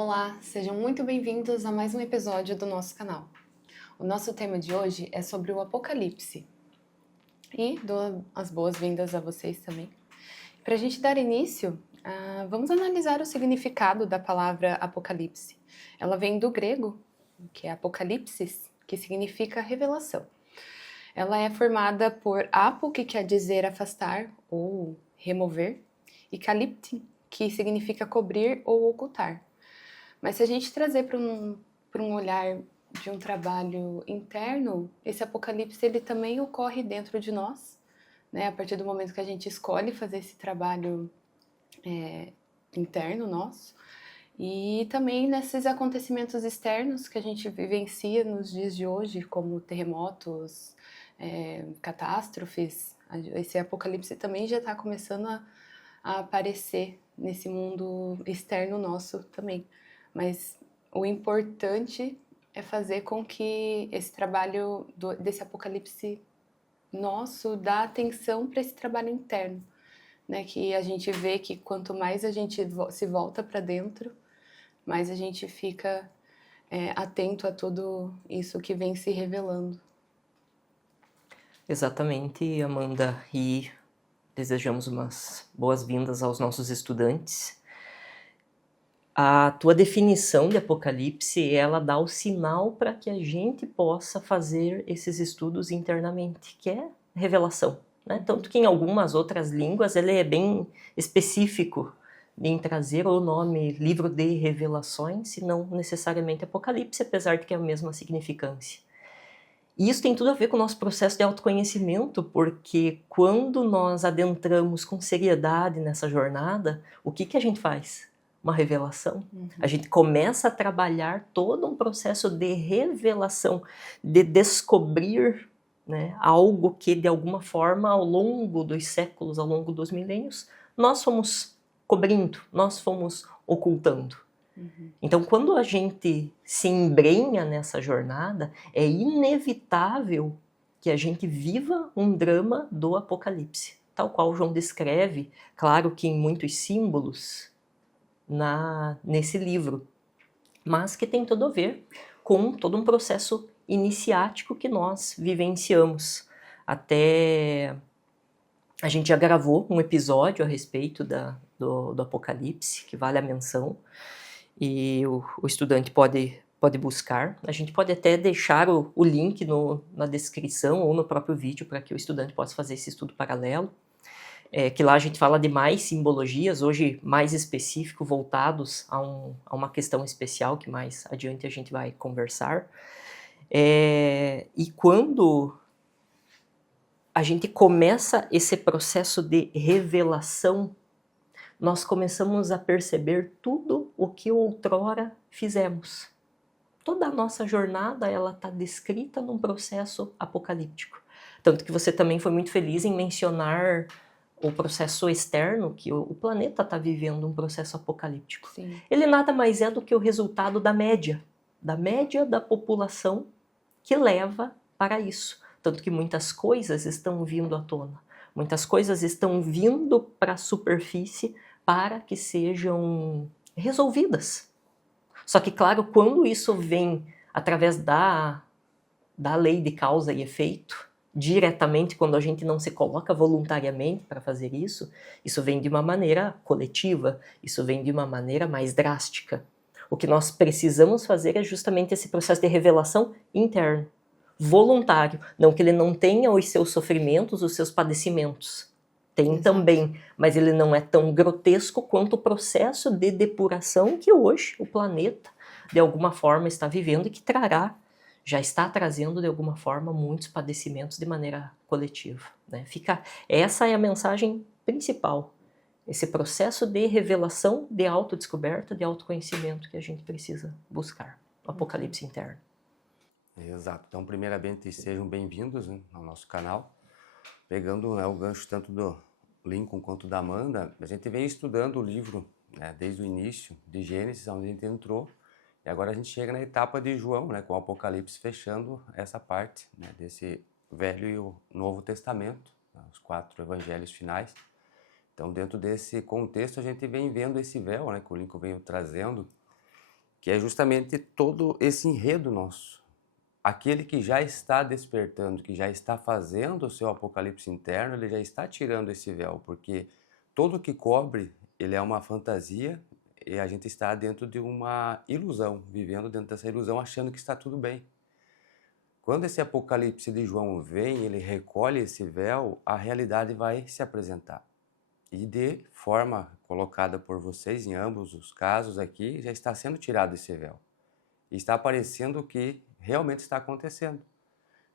Olá, sejam muito bem-vindos a mais um episódio do nosso canal. O nosso tema de hoje é sobre o Apocalipse e dou as boas-vindas a vocês também. Para a gente dar início, vamos analisar o significado da palavra Apocalipse. Ela vem do grego, que é apocalipsis, que significa revelação. Ela é formada por apo, que quer dizer afastar ou remover, e kaliptin, que significa cobrir ou ocultar. Mas se a gente trazer para um olhar de um trabalho interno, esse apocalipse ele também ocorre dentro de nós, né? A partir do momento que a gente escolhe fazer esse trabalho interno nosso, e também nesses acontecimentos externos que a gente vivencia nos dias de hoje, como terremotos, catástrofes. Esse apocalipse também já está começando a aparecer nesse mundo externo nosso também. Mas o importante é fazer com que esse trabalho desse apocalipse nosso dá atenção para esse trabalho interno, né? Que a gente vê que quanto mais a gente se volta para dentro, mais a gente fica atento a tudo isso que vem se revelando. Exatamente, Amanda, e desejamos umas boas-vindas aos nossos estudantes. A tua definição de Apocalipse, ela dá o sinal para que a gente possa fazer esses estudos internamente, que é revelação, né? Tanto que em algumas outras línguas ele é bem específico em trazer o nome livro de revelações, e não necessariamente Apocalipse, apesar de que é a mesma significância. E isso tem tudo a ver com o nosso processo de autoconhecimento, porque quando nós adentramos com seriedade nessa jornada, o que a gente faz? Uma revelação. A gente começa a trabalhar todo um processo de revelação, de descobrir, né, algo que de alguma forma ao longo dos séculos, ao longo dos milênios, nós fomos cobrindo, nós fomos ocultando. Então, quando a gente se embrenha nessa jornada, é inevitável que a gente viva um drama do Apocalipse, tal qual João descreve, claro que em muitos símbolos nesse livro, mas que tem tudo a ver com todo um processo iniciático que nós vivenciamos. Até a gente já gravou um episódio a respeito do Apocalipse, que vale a menção, e o estudante pode buscar. A gente pode até deixar o link na descrição ou no próprio vídeo para que o estudante possa fazer esse estudo paralelo. Que lá a gente fala de mais simbologias, hoje mais específico, voltados a uma questão especial que mais adiante a gente vai conversar. E quando a gente começa esse processo de revelação, nós começamos a perceber tudo o que outrora fizemos. Toda a nossa jornada, ela está descrita num processo apocalíptico. Tanto que você também foi muito feliz em mencionar o processo externo, que o planeta está vivendo um processo apocalíptico. Sim. Ele nada mais é do que o resultado da média da população que leva para isso. Tanto que muitas coisas estão vindo à tona. Muitas coisas estão vindo para a superfície para que sejam resolvidas. Só que, claro, quando isso vem através da lei de causa e efeito, diretamente, quando a gente não se coloca voluntariamente para fazer isso vem de uma maneira coletiva, isso vem de uma maneira mais drástica. O que nós precisamos fazer é justamente esse processo de revelação interno, voluntário. Não que ele não tenha os seus sofrimentos, os seus padecimentos. Tem Exato. Também, mas ele não é tão grotesco quanto o processo de depuração que hoje o planeta, de alguma forma, está vivendo e que já está trazendo, de alguma forma, muitos padecimentos de maneira coletiva, né? Essa é a mensagem principal, esse processo de revelação, de autodescoberta, de autoconhecimento que a gente precisa buscar, o apocalipse interno. Exato. Então, primeiramente, sejam bem-vindos, né, ao nosso canal. Pegando, né, o gancho tanto do Lincoln quanto da Amanda, a gente vem estudando o livro, né, desde o início de Gênesis, onde a gente entrou, e agora a gente chega na etapa de João, né, com o Apocalipse fechando essa parte, né, desse Velho e o Novo Testamento, né, os 4 evangelhos finais. Então, dentro desse contexto, a gente vem vendo esse véu, né, que o Lincoln veio trazendo, que é justamente todo esse enredo nosso. Aquele que já está despertando, que já está fazendo o seu apocalipse interno, ele já está tirando esse véu, porque todo que cobre, ele é uma fantasia e a gente está dentro de uma ilusão, vivendo dentro dessa ilusão, achando que está tudo bem. Quando esse apocalipse de João vem, ele recolhe esse véu, a realidade vai se apresentar. E de forma colocada por vocês em ambos os casos aqui, já está sendo tirado esse véu. E está aparecendo o que realmente está acontecendo.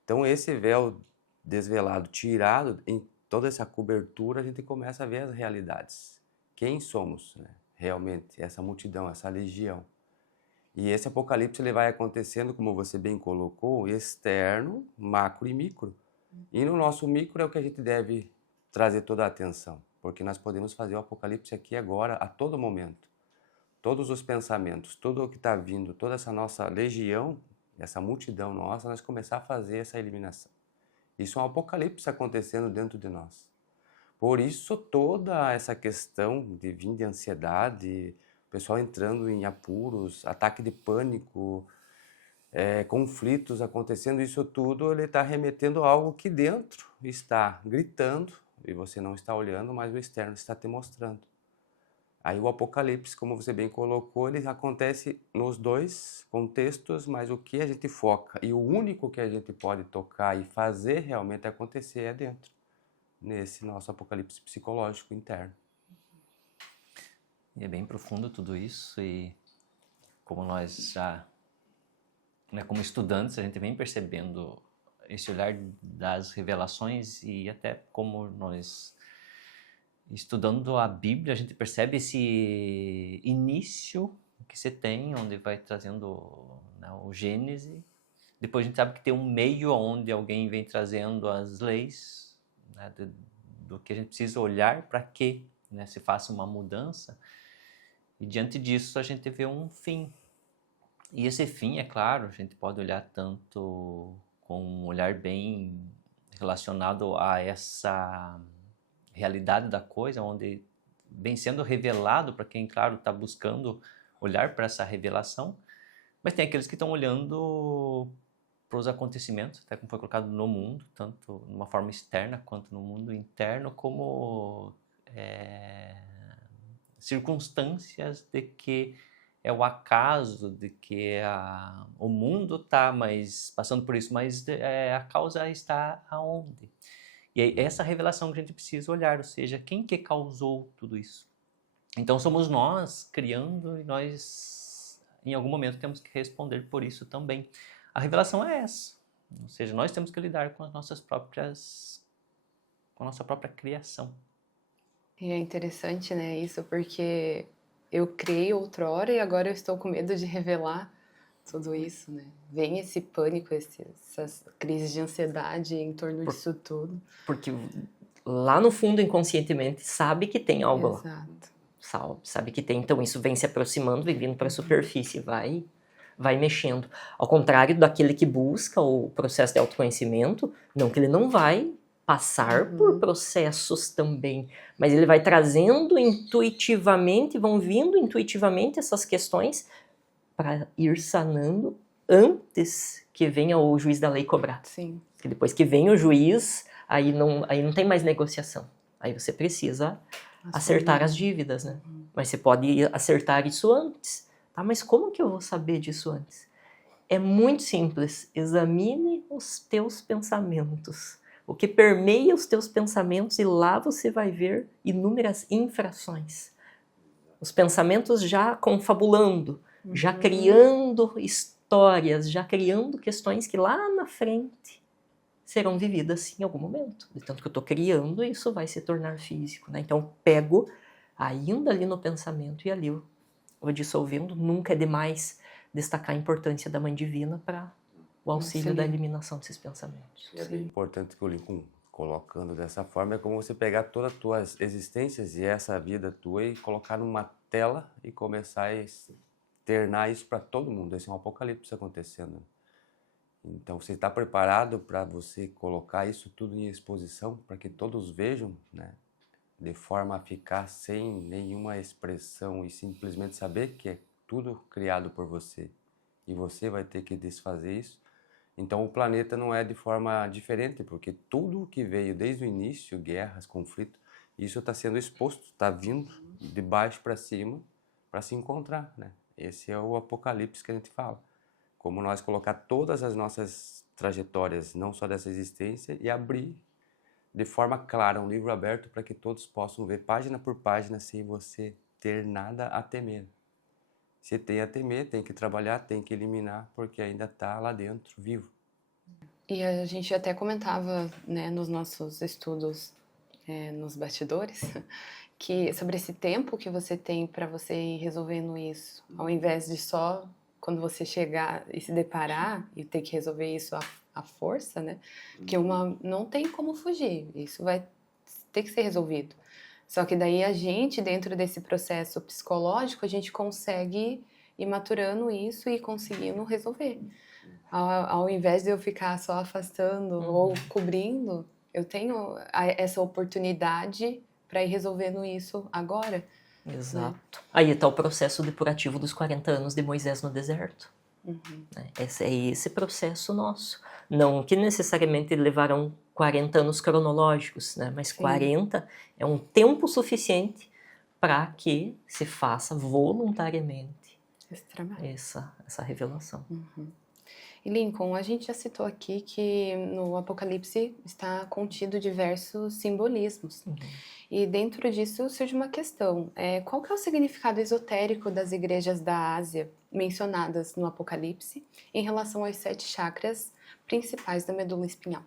Então esse véu desvelado, tirado, em toda essa cobertura, a gente começa a ver as realidades. Quem somos, né? Realmente, essa multidão, essa legião. E esse apocalipse ele vai acontecendo, como você bem colocou, externo, macro e micro. E no nosso micro é o que a gente deve trazer toda a atenção, porque nós podemos fazer o apocalipse aqui agora, a todo momento. Todos os pensamentos, tudo o que está vindo, toda essa nossa legião, essa multidão nossa, nós começar a fazer essa eliminação. Isso é um apocalipse acontecendo dentro de nós. Por isso toda essa questão de vir de ansiedade, o pessoal entrando em apuros, ataque de pânico, conflitos acontecendo, isso tudo ele está remetendo a algo que dentro está gritando e você não está olhando, mas o externo está te mostrando. Aí o apocalipse, como você bem colocou, ele acontece nos dois contextos, mas o que a gente foca e o único que a gente pode tocar e fazer realmente acontecer é dentro, nesse nosso apocalipse psicológico interno. E é bem profundo tudo isso e como nós já, né, como estudantes, a gente vem percebendo esse olhar das revelações e até como nós, estudando a Bíblia, a gente percebe esse início que você tem, onde vai trazendo, né, o Gênesis. Depois a gente sabe que tem um meio onde alguém vem trazendo as leis, né, do que a gente precisa olhar para que, né, se faça uma mudança. E diante disso a gente vê um fim. E esse fim, é claro, a gente pode olhar tanto com um olhar bem relacionado a essa realidade da coisa, onde vem sendo revelado para quem, claro, está buscando olhar para essa revelação, mas tem aqueles que estão olhando para os acontecimentos, até como foi colocado no mundo, tanto numa forma externa quanto no mundo interno, como circunstâncias de que é o acaso, de que o mundo está passando por isso, mas a causa está aonde? E é essa revelação que a gente precisa olhar, ou seja, quem que causou tudo isso? Então somos nós criando e nós, em algum momento, temos que responder por isso também. A revelação é essa, ou seja, nós temos que lidar com a nossa própria criação. E é interessante, né, isso, porque eu criei outrora e agora eu estou com medo de revelar tudo isso, né? Vem esse pânico, essas crises de ansiedade em torno disso tudo. Porque lá no fundo, inconscientemente, sabe que tem algo lá. Exato. Sabe que tem, então isso vem se aproximando, vem vindo para a superfície, vai mexendo. Ao contrário daquele que busca o processo de autoconhecimento, não que ele não vai passar por processos também, mas ele vai trazendo intuitivamente, vão vindo intuitivamente essas questões para ir sanando antes que venha o juiz da lei cobrar. Sim. Porque depois que vem o juiz, aí não tem mais negociação. Aí você precisa acertar as dívidas, né? Mas você pode acertar isso antes. Tá? Mas como que eu vou saber disso antes? É muito simples. Examine os teus pensamentos. O que permeia os teus pensamentos, e lá você vai ver inúmeras infrações. Os pensamentos já confabulando, já criando histórias, já criando questões que lá na frente serão vividas em algum momento. De tanto que eu estou criando, isso vai se tornar físico, né? Então, pego ainda ali no pensamento e ali eu vou dissolvendo. Nunca é demais destacar a importância da Mãe Divina para o auxílio da eliminação desses pensamentos. É bem importante que o Lincoln, colocando dessa forma, é como você pegar todas as tuas existências e essa vida tua e colocar numa tela e começar a externar isso para todo mundo. Esse é um apocalipse acontecendo. Então, você está preparado para você colocar isso tudo em exposição, para que todos vejam, né? De forma a ficar sem nenhuma expressão e simplesmente saber que tudo criado por você, e você vai ter que desfazer isso. Então o planeta não é de forma diferente, porque tudo que veio desde o início, guerras, conflitos, isso está sendo exposto, está vindo de baixo para cima para se encontrar, né? Esse é o apocalipse que a gente fala. Como nós colocar todas as nossas trajetórias, não só dessa existência, e abrir de forma clara, um livro aberto para que todos possam ver página por página sem você ter nada a temer. Se tem a temer, tem que trabalhar, tem que eliminar, porque ainda está lá dentro, vivo. E a gente até comentava, né, nos nossos estudos, nos bastidores, que sobre esse tempo que você tem para você ir resolvendo isso, ao invés de só quando você chegar e se deparar e ter que resolver isso à força, né? Que não tem como fugir, isso vai ter que ser resolvido. Só que daí a gente, dentro desse processo psicológico, a gente consegue ir maturando isso e conseguindo resolver. Ao invés de eu ficar só afastando ou cobrindo, eu tenho essa oportunidade para ir resolvendo isso agora. Exato. Né? Aí está o processo depurativo dos 40 anos de Moisés no deserto. Né? É esse processo nosso. Não que necessariamente levarão 40 anos cronológicos, né? Mas 40 é um tempo suficiente para que se faça voluntariamente essa revelação. E Lincoln, a gente já citou aqui que no Apocalipse está contido diversos simbolismos. E dentro disso surge uma questão. Qual que é o significado esotérico das igrejas da Ásia mencionadas no Apocalipse em relação aos 7 chakras principais da medula espinhal?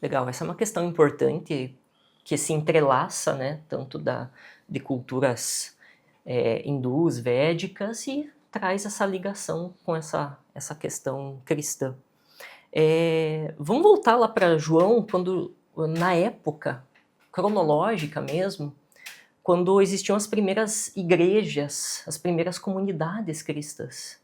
Legal, essa é uma questão importante que se entrelaça, né, tanto de culturas hindus, védicas, e traz essa ligação com essa questão cristã. Vamos voltar lá para João, quando, na época cronológica mesmo, quando existiam as primeiras igrejas, as primeiras comunidades cristãs.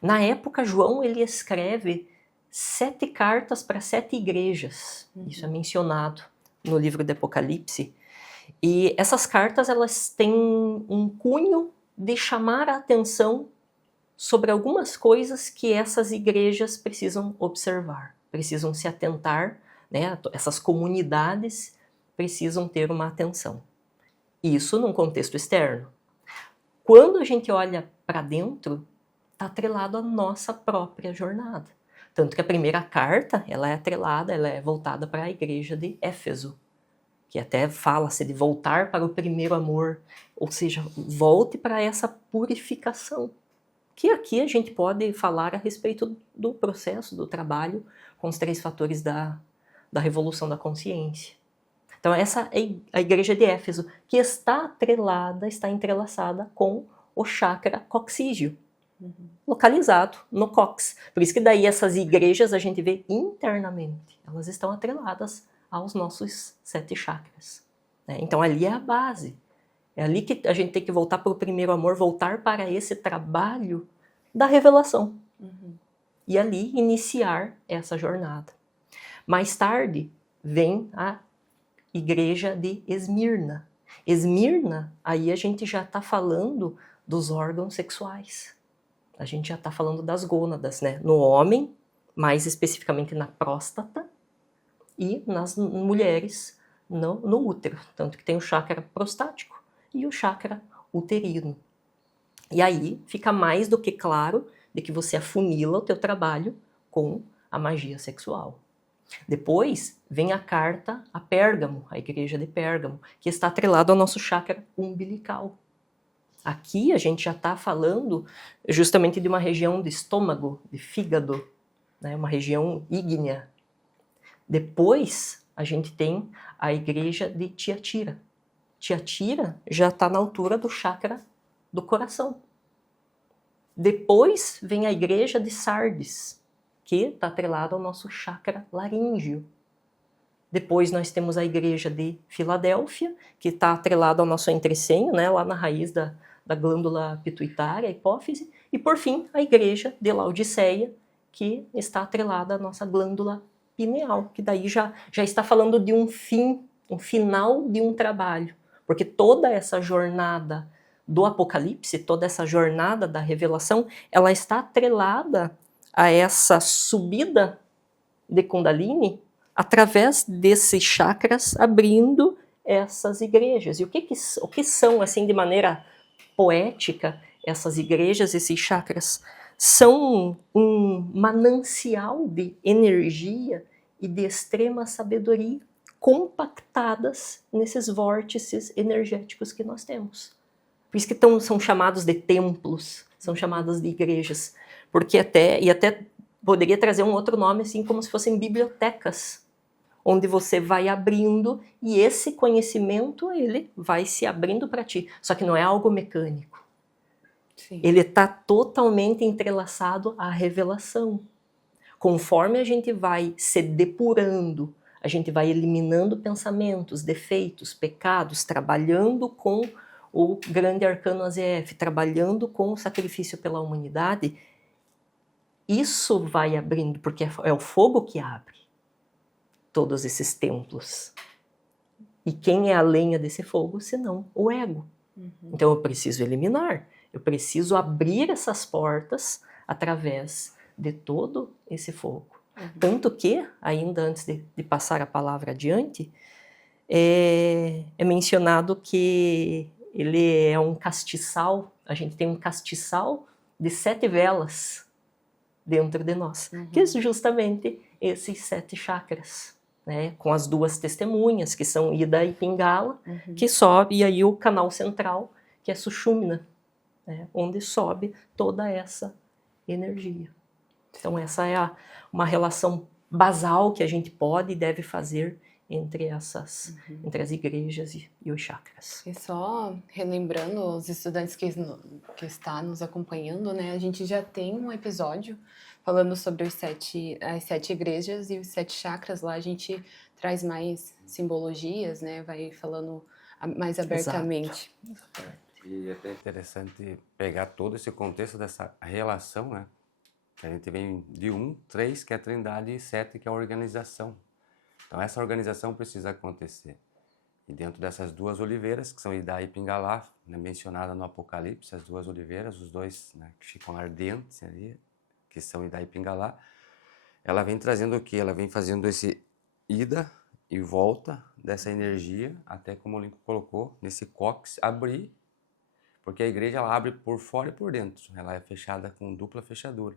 Na época, João ele escreve 7 cartas para 7 igrejas. Isso é mencionado no livro do Apocalipse. E essas cartas elas têm um cunho de chamar a atenção sobre algumas coisas que essas igrejas precisam observar, precisam se atentar, né? Essas comunidades precisam ter uma atenção. Isso num contexto externo. Quando a gente olha para dentro, está atrelado à nossa própria jornada. Tanto que a primeira carta, ela é atrelada, ela é voltada para a igreja de Éfeso, que até fala-se de voltar para o primeiro amor, ou seja, volte para essa purificação. Que aqui a gente pode falar a respeito do processo, do trabalho com os 3 fatores da revolução da consciência. Então essa é a igreja de Éfeso, que está atrelada, está entrelaçada com o chakra coxígeo, localizado no cóccix. Por isso que daí essas igrejas a gente vê internamente, elas estão atreladas aos nossos 7 chakras. Então ali é a base. É ali que a gente tem que voltar para o primeiro amor, voltar para esse trabalho da revelação. E ali iniciar essa jornada. Mais tarde vem a igreja de Esmirna. Esmirna, aí a gente já está falando dos órgãos sexuais. A gente já está falando das gônadas, né? No homem, mais especificamente na próstata, e nas mulheres no útero. Tanto que tem o chakra prostático e o chakra uterino. E aí fica mais do que claro de que você afunila o teu trabalho com a magia sexual. Depois vem a carta a Pérgamo, a igreja de Pérgamo, que está atrelado ao nosso chakra umbilical. Aqui a gente já está falando justamente de uma região de estômago, de fígado, né? Uma região ígnea. Depois a gente tem a igreja de Tiatira. Tiatira já está na altura do chakra do coração. Depois vem a igreja de Sardes, que está atrelada ao nosso chakra laríngeo. Depois nós temos a igreja de Filadélfia, que está atrelada ao nosso entrecenho, né, lá na raiz da glândula pituitária, a hipófise. E por fim, a igreja de Laodiceia, que está atrelada à nossa glândula pineal, que daí já está falando de um final de um trabalho. Porque toda essa jornada do Apocalipse, toda essa jornada da revelação, ela está atrelada a essa subida de Kundalini através desses chakras abrindo essas igrejas. E o que são, assim, de maneira poética, essas igrejas, esses chakras? São um manancial de energia e de extrema sabedoria compactadas nesses vórtices energéticos que nós temos. Por isso que são chamados de templos, são chamados de igrejas, porque até poderia trazer um outro nome, assim, como se fossem bibliotecas, onde você vai abrindo e esse conhecimento, ele vai se abrindo para ti. Só que não é algo mecânico. Sim. Ele está totalmente entrelaçado à revelação. Conforme a gente vai se depurando, a gente vai eliminando pensamentos, defeitos, pecados, trabalhando com o grande arcano AZF, trabalhando com o sacrifício pela humanidade, isso vai abrindo, porque é o fogo que abre todos esses templos. E quem é a lenha desse fogo, senão o ego? Então eu preciso eliminar, eu preciso abrir essas portas através de todo esse fogo. Tanto que, ainda antes de passar a palavra adiante, é mencionado que ele é um castiçal, a gente tem um castiçal de 7 velas dentro de nós, que é justamente esses 7 chakras, né, com as 2 testemunhas, que são Ida e Pingala, que sobe, e aí o canal central, que é Sushumna, né, onde sobe toda essa energia. Então essa é uma relação basal que a gente pode e deve fazer entre entre as igrejas e os chakras. E só relembrando os estudantes que está nos acompanhando, né? A gente já tem um episódio falando sobre as 7 igrejas e os 7 chakras. Lá a gente traz mais simbologias, né? Vai falando mais abertamente. Exato. E é até interessante pegar todo esse contexto dessa relação, né? Que a gente vem de 1, 3, que é a Trindade, e 7, que é a organização. Então essa organização precisa acontecer. E dentro dessas 2 oliveiras, que são Ida e Pingala, né, mencionada no Apocalipse, as 2 oliveiras, os 2, né, que ficam ardentes ali, que são Ida e Pingala, ela vem trazendo o quê? Ela vem fazendo esse ida e volta dessa energia, até como o Lincoln colocou, nesse cóccix, abrir, porque a igreja ela abre por fora e por dentro, ela é fechada com dupla fechadura.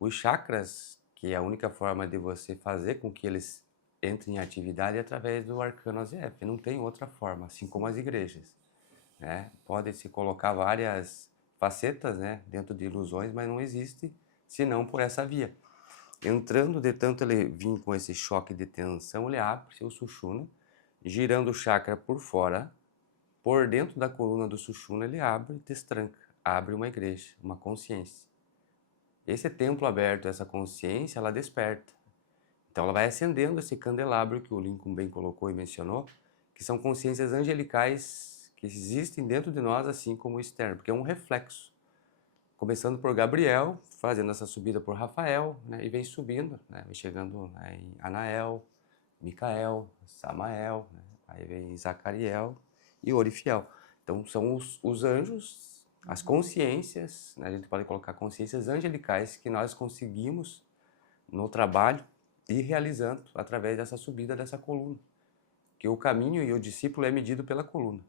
Os chakras, que é a única forma de você fazer com que eles entrem em atividade é através do arcano AZF, não tem outra forma, assim como as igrejas, né? Pode-se colocar várias facetas, né, dentro de ilusões, mas não existe senão por essa via. Entrando, de tanto ele vir com esse choque de tensão, ele abre seu Sushumna, girando o chakra por fora, por dentro da coluna do Sushumna ele abre e destranca, abre uma igreja, uma consciência. Esse templo aberto, essa consciência, ela desperta. Então ela vai acendendo esse candelabro que o Lincoln bem colocou e mencionou, que são consciências angelicais que existem dentro de nós, assim como o externo, porque é um reflexo. Começando por Gabriel, fazendo essa subida por Rafael, né, e vem subindo, né, vem chegando, né, em Anael, Micael, Samael, né, aí vem Zacariel e Orifiel. Então são os anjos, as consciências, né, a gente pode colocar consciências angelicais que nós conseguimos no trabalho ir realizando através dessa subida dessa coluna. Que o caminho e o discípulo é medido pela coluna,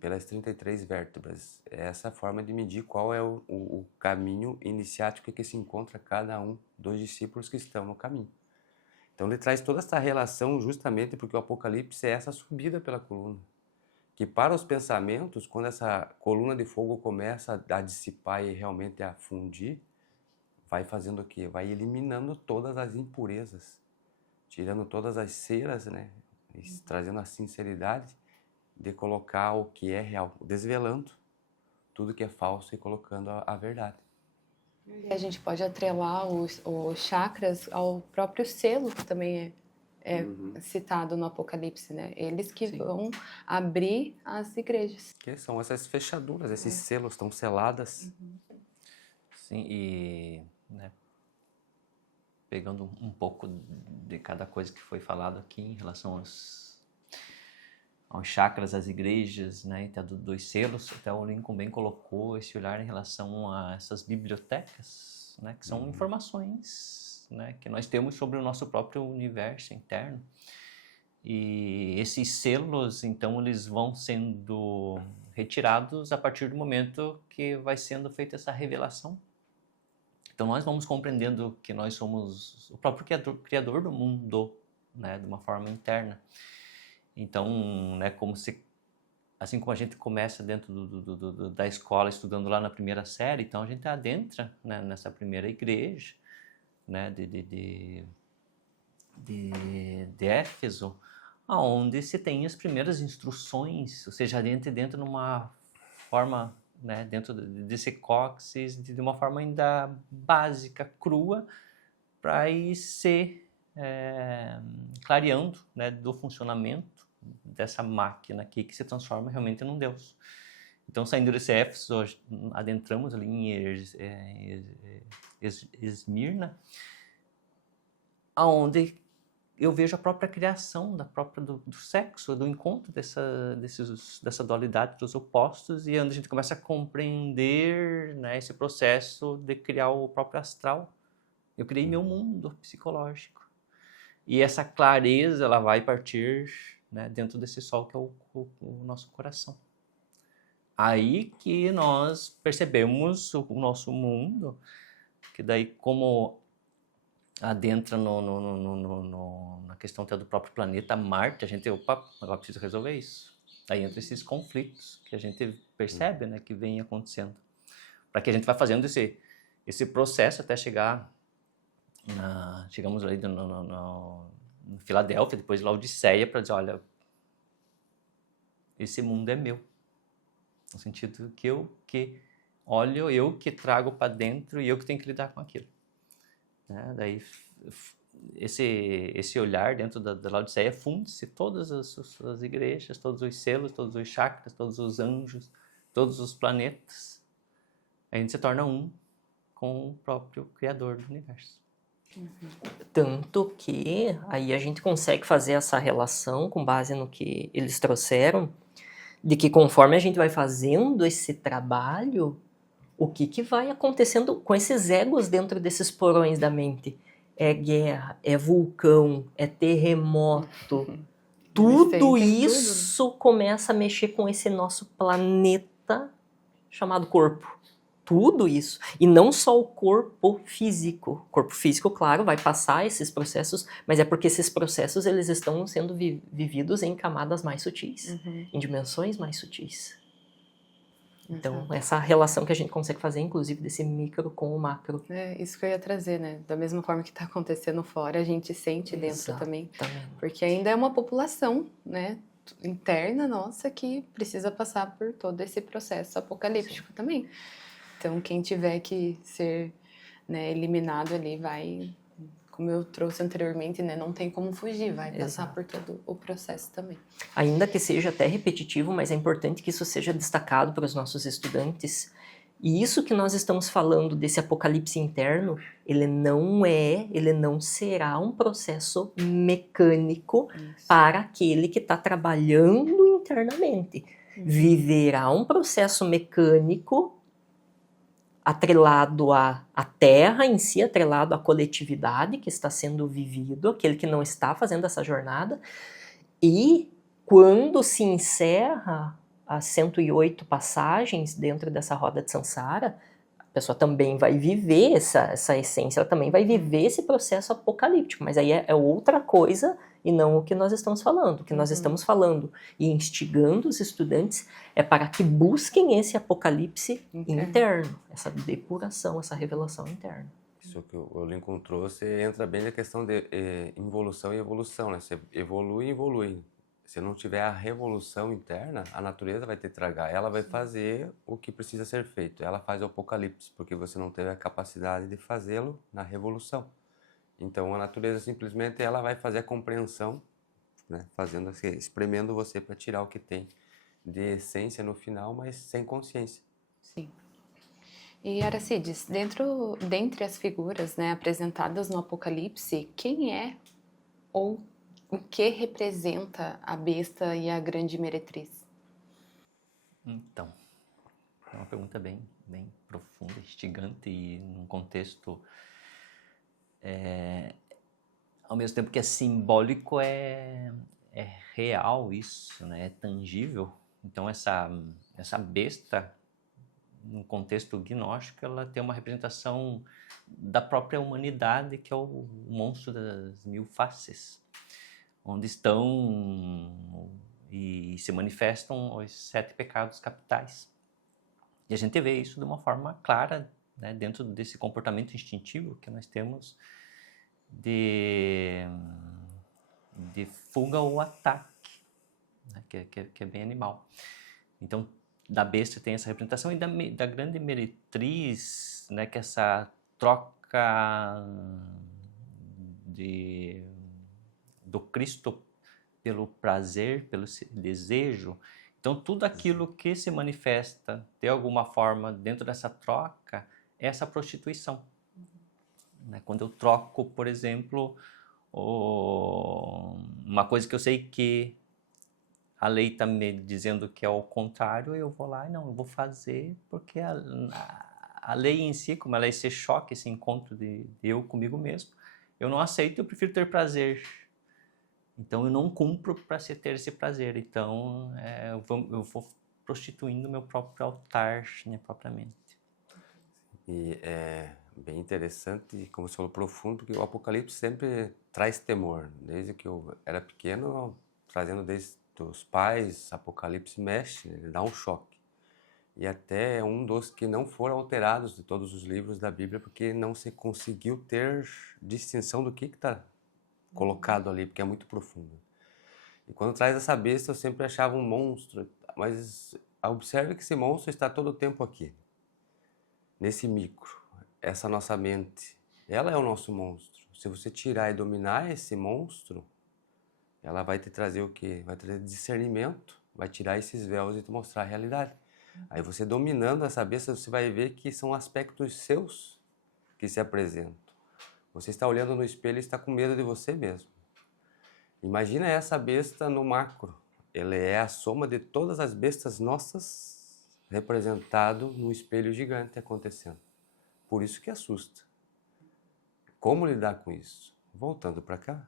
pelas 33 vértebras. É essa forma de medir qual é o caminho iniciático que se encontra cada um dos discípulos que estão no caminho. Então ele traz toda essa relação justamente porque o Apocalipse é essa subida pela coluna. Que para os pensamentos, quando essa coluna de fogo começa a dissipar e realmente a fundir, vai fazendo o quê? Vai eliminando todas as impurezas, tirando todas as ceras, né? E trazendo a sinceridade de colocar o que é real, desvelando tudo que é falso e colocando a verdade. E a gente pode atrelar os chakras ao próprio selo, que também é citado no Apocalipse, né? Eles que vão abrir as igrejas. Que são essas fechaduras, esses selos estão seladas. Sim, e né, pegando um pouco de cada coisa que foi falado aqui em relação aos chakras, às igrejas, né, até dos selos. Até o Lincoln bem colocou esse olhar em relação a essas bibliotecas, né, que são informações, né, que nós temos sobre o nosso próprio universo interno. E esses selos, então, eles vão sendo retirados a partir do momento que vai sendo feita essa revelação. Então, nós vamos compreendendo que nós somos o próprio criador do mundo, né, de uma forma interna. Então, né, assim como a gente começa dentro da escola, estudando lá na primeira série, então a gente adentra, né, nessa primeira igreja, né, de Éfeso, onde se tem as primeiras instruções, ou seja, dentro numa forma, né, dentro desse cóccix, de uma forma ainda básica, crua, para ir se clareando, né, do funcionamento dessa máquina aqui que se transforma realmente num Deus. Então, saindo desse Éfeso, adentramos ali em Esmirna, aonde eu vejo a própria criação do sexo, do encontro dessa dualidade dos opostos, e onde a gente começa a compreender, né, esse processo de criar o próprio astral. Eu criei meu mundo psicológico. E essa clareza, ela vai partir, né, dentro desse sol que é o nosso coração. Aí que nós percebemos o nosso mundo, que daí como adentra na questão até do próprio planeta Marte, a gente, agora precisa resolver isso. Aí entra esses conflitos que a gente percebe, né, que vem acontecendo. Para que a gente vá fazendo esse processo até chegamos ali no Filadélfia, depois Laodiceia, para dizer, olha, esse mundo é meu. No sentido que eu que trago para dentro e eu que tenho que lidar com aquilo. Né? Daí esse olhar dentro da Laodiceia funde-se todas as igrejas, todos os selos, todos os chakras, todos os anjos, todos os planetas. A gente se torna um com o próprio Criador do universo. Tanto que aí a gente consegue fazer essa relação com base no que eles trouxeram, de que conforme a gente vai fazendo esse trabalho, o que vai acontecendo com esses egos dentro desses porões da mente? É guerra, é vulcão, é terremoto. Tudo isso começa a mexer com esse nosso planeta chamado corpo. Tudo isso. E não só o corpo físico. O corpo físico, claro, vai passar esses processos, mas é porque esses processos eles estão sendo vividos em camadas mais sutis, em dimensões mais sutis. Então, essa relação que a gente consegue fazer, inclusive, desse micro com o macro. É isso que eu ia trazer, né? Da mesma forma que está acontecendo fora, a gente sente dentro também. Porque ainda é uma população, né, interna nossa que precisa passar por todo esse processo apocalíptico também. Então, quem tiver que ser, né, eliminado ali vai, como eu trouxe anteriormente, né, não tem como fugir, vai passar por todo o processo também. Ainda que seja até repetitivo, mas é importante que isso seja destacado para os nossos estudantes. E isso que nós estamos falando desse apocalipse interno, ele não será um processo mecânico para aquele que está trabalhando internamente. Viverá um processo mecânico atrelado à terra em si, atrelado à coletividade que está sendo vivido, aquele que não está fazendo essa jornada. E quando se encerra as 108 passagens dentro dessa roda de Sansara, a pessoa também vai viver essa essência, ela também vai viver esse processo apocalíptico, mas aí é outra coisa e não o que nós estamos falando. O que nós estamos falando e instigando os estudantes é para que busquem esse apocalipse interno, essa depuração, essa revelação interna. Isso que o Lincoln trouxe entra bem na questão de involução e evolução, né? Você evolui e evolui. Se não tiver a revolução interna, a natureza vai te tragar. Ela vai fazer o que precisa ser feito. Ela faz o apocalipse, porque você não teve a capacidade de fazê-lo na revolução. Então, a natureza simplesmente ela vai fazer a compreensão, né? Fazendo assim, espremendo você para tirar o que tem de essência no final, mas sem consciência. Sim. E Aracides, dentre as figuras, né, apresentadas no Apocalipse, quem é ou o que representa a besta e a grande meretriz? Então, é uma pergunta bem profunda, instigante e num contexto, ao mesmo tempo que é simbólico, é real isso, né? É tangível. Então essa besta, no contexto gnóstico, ela tem uma representação da própria humanidade, que é o monstro das mil faces, onde estão e se manifestam os 7 pecados capitais. E a gente vê isso de uma forma clara, né, dentro desse comportamento instintivo que nós temos de fuga ou ataque, né, que é bem animal. Então, da besta tem essa representação, e da grande meretriz, né, que é essa troca do Cristo pelo prazer, pelo desejo. Então, tudo aquilo que se manifesta de alguma forma dentro dessa troca é essa prostituição. Né? Quando eu troco, por exemplo, uma coisa que eu sei que a lei está me dizendo que é o contrário, eu vou lá e não, eu vou fazer porque a lei em si, como ela é esse choque, esse encontro de eu comigo mesmo, eu não aceito, eu prefiro ter prazer. Então eu não cumpro para ter esse prazer. Então eu vou prostituindo meu próprio altar, minha própria mente. E é bem interessante, como você falou, profundo, porque o Apocalipse sempre traz temor. Desde que eu era pequeno, trazendo desde os pais, Apocalipse mexe, ele dá um choque. E até é um dos que não foram alterados de todos os livros da Bíblia, porque não se conseguiu ter distinção do que está colocado ali, porque é muito profundo. E quando traz essa besta, eu sempre achava um monstro, mas observe que esse monstro está todo o tempo aqui, nesse micro. Essa nossa mente, ela é o nosso monstro. Se você tirar e dominar esse monstro, ela vai te trazer o quê? Vai trazer discernimento, vai tirar esses véus e te mostrar a realidade. Aí você dominando essa besta, você vai ver que são aspectos seus que se apresentam. Você está olhando no espelho e está com medo de você mesmo. Imagina essa besta no macro. Ela é a soma de todas as bestas nossas representado num espelho gigante acontecendo. Por isso que assusta. Como lidar com isso? Voltando para cá,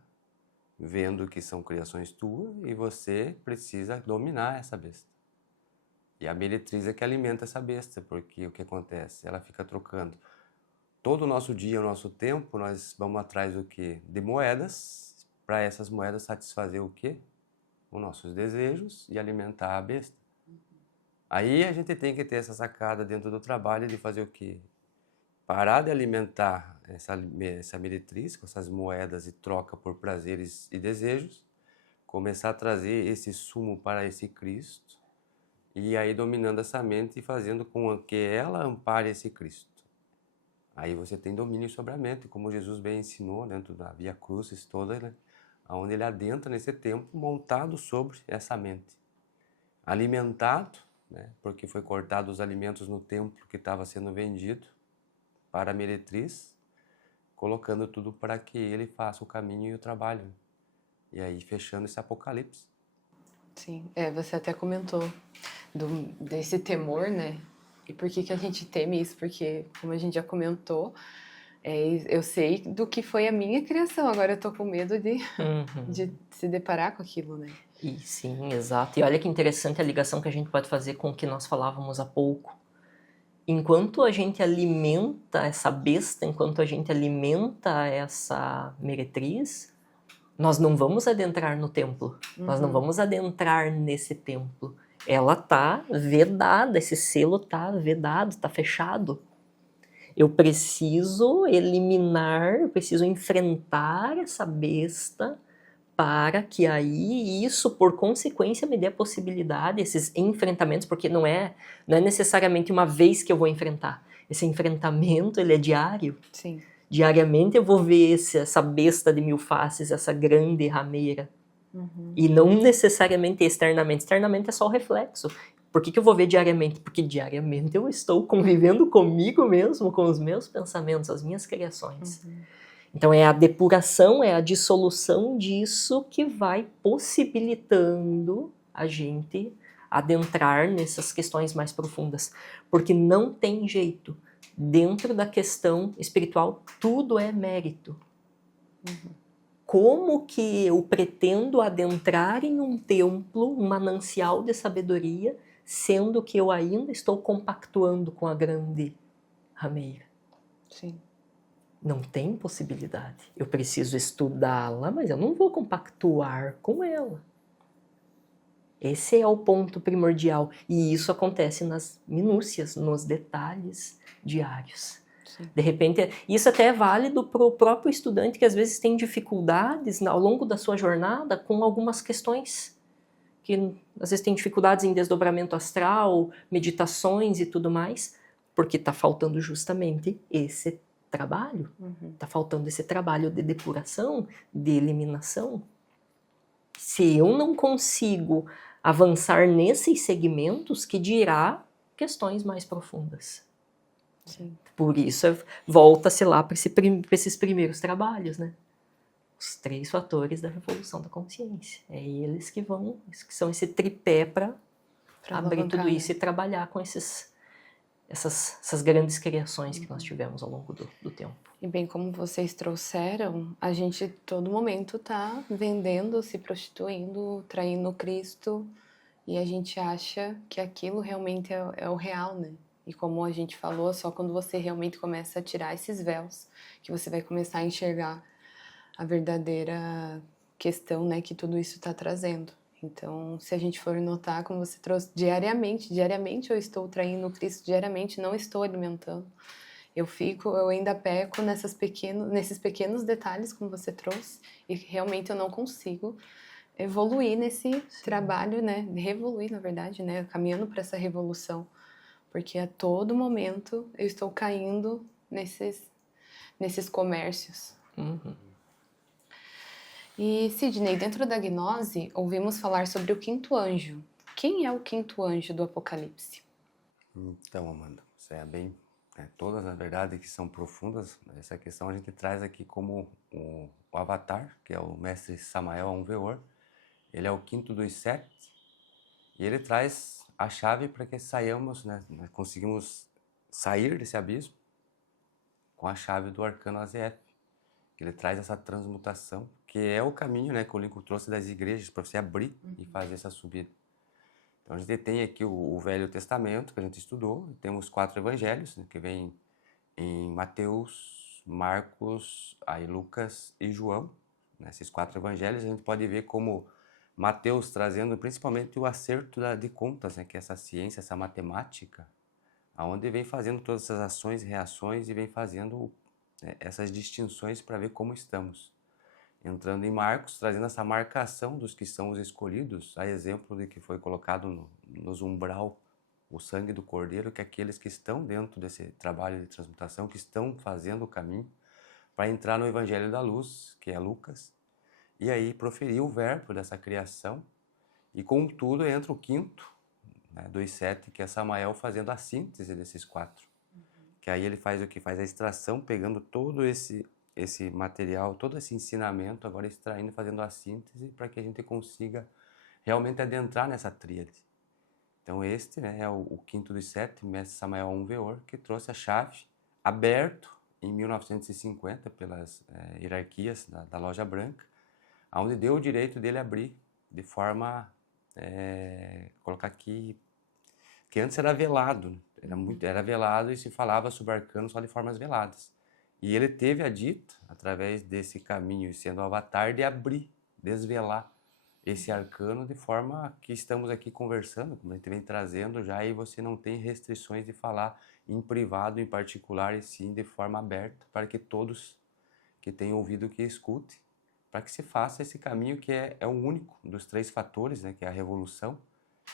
vendo que são criações tuas e você precisa dominar essa besta. E a meretriz é que alimenta essa besta, porque o que acontece? Ela fica trocando. Todo o nosso dia, o nosso tempo, nós vamos atrás do quê? De moedas, para essas moedas satisfazer o quê? Os nossos desejos e alimentar a besta. Aí a gente tem que ter essa sacada dentro do trabalho de fazer o quê? Parar de alimentar essa meretriz com essas moedas e troca por prazeres e desejos, começar a trazer esse sumo para esse Cristo, e aí dominando essa mente e fazendo com que ela ampare esse Cristo. Aí você tem domínio sobre a mente, como Jesus bem ensinou dentro da Via Crucis toda, né? Onde ele adentra nesse tempo montado sobre essa mente. Alimentado, né? Porque foi cortado os alimentos no templo que estava sendo vendido para a meretriz, colocando tudo para que ele faça o caminho e o trabalho. E aí fechando esse Apocalipse. Sim, você até comentou desse temor, né? E por que a gente teme isso? Porque, como a gente já comentou, eu sei do que foi a minha criação, agora eu tô com medo de se deparar com aquilo, né? E sim, exato. E olha que interessante a ligação que a gente pode fazer com o que nós falávamos há pouco. Enquanto a gente alimenta essa besta, enquanto a gente alimenta essa meretriz, nós não vamos adentrar no templo. Nós não vamos adentrar nesse templo. Ela tá vedada, esse selo tá vedado, tá fechado. Eu preciso eliminar, eu preciso enfrentar essa besta para que aí isso, por consequência, me dê a possibilidade, esses enfrentamentos, porque não é necessariamente uma vez que eu vou enfrentar. Esse enfrentamento, ele é diário. Sim. Diariamente eu vou ver essa besta de mil faces, essa grande rameira. E não necessariamente externamente. Externamente é só o reflexo. Por que eu vou ver diariamente? Porque diariamente eu estou convivendo comigo mesmo, com os meus pensamentos, as minhas criações. Então é a depuração, é a dissolução disso que vai possibilitando a gente adentrar nessas questões mais profundas. Porque não tem jeito. Dentro da questão espiritual, tudo é mérito. Como que eu pretendo adentrar em um templo, um manancial de sabedoria, sendo que eu ainda estou compactuando com a grande rameira? Sim. Não tem possibilidade. Eu preciso estudá-la, mas eu não vou compactuar com ela. Esse é o ponto primordial. E isso acontece nas minúcias, nos detalhes diários. Sim. De repente, isso até é válido para o próprio estudante que às vezes tem dificuldades ao longo da sua jornada com algumas questões. Que às vezes tem dificuldades em desdobramento astral, meditações e tudo mais, porque está faltando justamente esse trabalho. Está faltando esse trabalho de depuração, de eliminação. Se eu não consigo avançar nesses segmentos, que dirá questões mais profundas. Sim. Por isso, volta-se lá para esses primeiros trabalhos, né? Os 3 fatores da revolução da consciência. É eles que são esse tripé para abrir tudo isso, né? E trabalhar com essas grandes criações que nós tivemos ao longo do tempo. E bem como vocês trouxeram, a gente todo momento está vendendo, se prostituindo, traindo Cristo, e a gente acha que aquilo realmente é o real, né? E como a gente falou, só quando você realmente começa a tirar esses véus que você vai começar a enxergar a verdadeira questão, né, que tudo isso está trazendo. Então, se a gente for notar, como você trouxe, diariamente eu estou traindo Cristo, diariamente não estou alimentando. Eu ainda peco nesses pequenos detalhes, como você trouxe, e realmente eu não consigo evoluir nesse trabalho, né, revoluir, na verdade, né, caminhando para essa revolução, porque a todo momento eu estou caindo nesses comércios. E, Sidney, dentro da gnose, ouvimos falar sobre o quinto anjo. Quem é o quinto anjo do Apocalipse? Então, Amanda, isso é bem... todas, na verdade, que são profundas. Essa questão a gente traz aqui como o avatar, que é o mestre Samael Aun-Weor. Ele é o quinto dos 7 e ele traz a chave para que saiamos, né? Nós conseguimos sair desse abismo com a chave do arcano Azieth. Ele traz essa transmutação, que é o caminho, né, que o Lincoln trouxe das igrejas para você abrir e fazer essa subida. Então a gente tem aqui o Velho Testamento, que a gente estudou, e temos 4 evangelhos, né, que vem em Mateus, Marcos, aí Lucas e João. Nesses 4 evangelhos a gente pode ver como Mateus trazendo principalmente o acerto de contas, né, que é essa ciência, essa matemática, aonde vem fazendo todas essas ações e reações e vem fazendo essas distinções para ver como estamos. Entrando em Marcos, trazendo essa marcação dos que são os escolhidos, a exemplo de que foi colocado nos umbral o sangue do Cordeiro, que aqueles que estão dentro desse trabalho de transmutação, que estão fazendo o caminho para entrar no Evangelho da Luz, que é Lucas, e aí proferir o verbo dessa criação, e contudo entra o quinto, né, dos 7, que é Samael fazendo a síntese desses 4. Que aí ele faz o que? Faz a extração, pegando todo esse material, todo esse ensinamento, agora extraindo, fazendo a síntese para que a gente consiga realmente adentrar nessa tríade. Então este, né, é o quinto dos 7, mestre Samael Aun-Weor, que trouxe a chave, aberto em 1950 pelas hierarquias da Loja Branca, onde deu o direito dele abrir de forma, colocar aqui, que antes era velado, né? Era velado e se falava sobre arcano só de formas veladas. E ele teve a dita, através desse caminho, sendo o avatar, de abrir, desvelar esse arcano de forma que estamos aqui conversando, como a gente vem trazendo já, e você não tem restrições de falar em privado, em particular, e sim de forma aberta, para que todos que tenham ouvido que escute, para que se faça esse caminho que é o único dos 3 fatores, né, que é a revolução.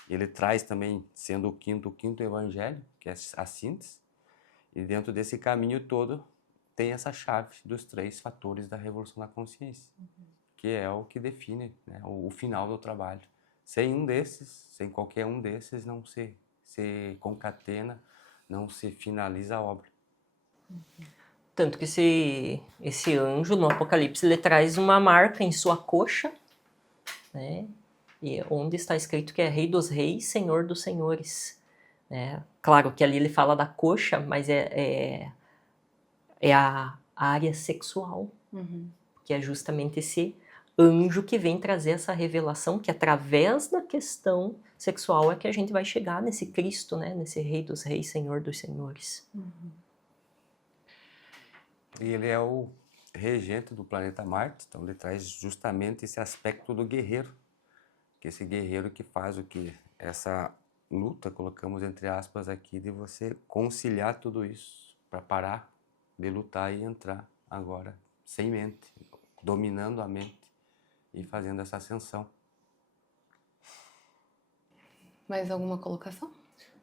Ele traz também, sendo o quinto evangelho, que é a síntese, e dentro desse caminho todo tem essa chave dos 3 fatores da revolução da consciência, que é o que define, né, o final do trabalho. Sem qualquer um desses, não se concatena, não se finaliza a obra. Tanto que esse anjo no Apocalipse ele traz uma marca em sua coxa, né? E onde está escrito que é Rei dos Reis, Senhor dos Senhores. Né? Claro que ali ele fala da coxa, mas é a área sexual, que é justamente esse anjo que vem trazer essa revelação que através da questão sexual é que a gente vai chegar nesse Cristo, né? Nesse Rei dos Reis, Senhor dos Senhores. E ele é o regente do planeta Marte, então ele traz justamente esse aspecto do guerreiro, que esse guerreiro que faz o que essa luta, colocamos entre aspas aqui, de você conciliar tudo isso para parar de lutar e entrar agora sem mente, dominando a mente e fazendo essa ascensão. Mais alguma colocação?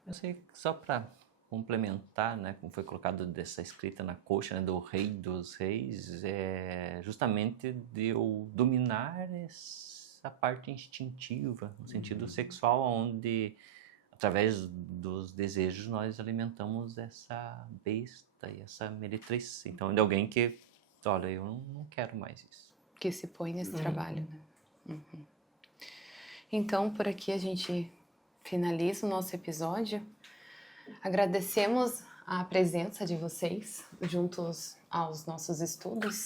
Eu sei que só para complementar, né, como foi colocado dessa escrita na coxa, né, do Rei dos Reis, é justamente de eu dominar essa parte instintiva, no sentido sexual, onde através dos desejos nós alimentamos essa besta e essa meretriz. Então, de alguém que, olha, eu não quero mais isso. Que se põe nesse trabalho, né? Então, por aqui a gente finaliza o nosso episódio. Agradecemos a presença de vocês juntos aos nossos estudos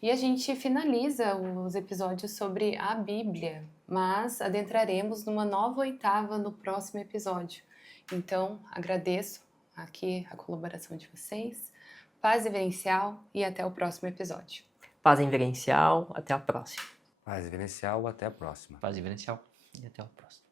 e a gente finaliza os episódios sobre a Bíblia, mas adentraremos numa nova oitava no próximo episódio. Então, agradeço aqui a colaboração de vocês. Paz reverencial e até o próximo episódio. Paz reverencial, até a próxima. Paz reverencial, até a próxima. Paz reverencial e até o próximo.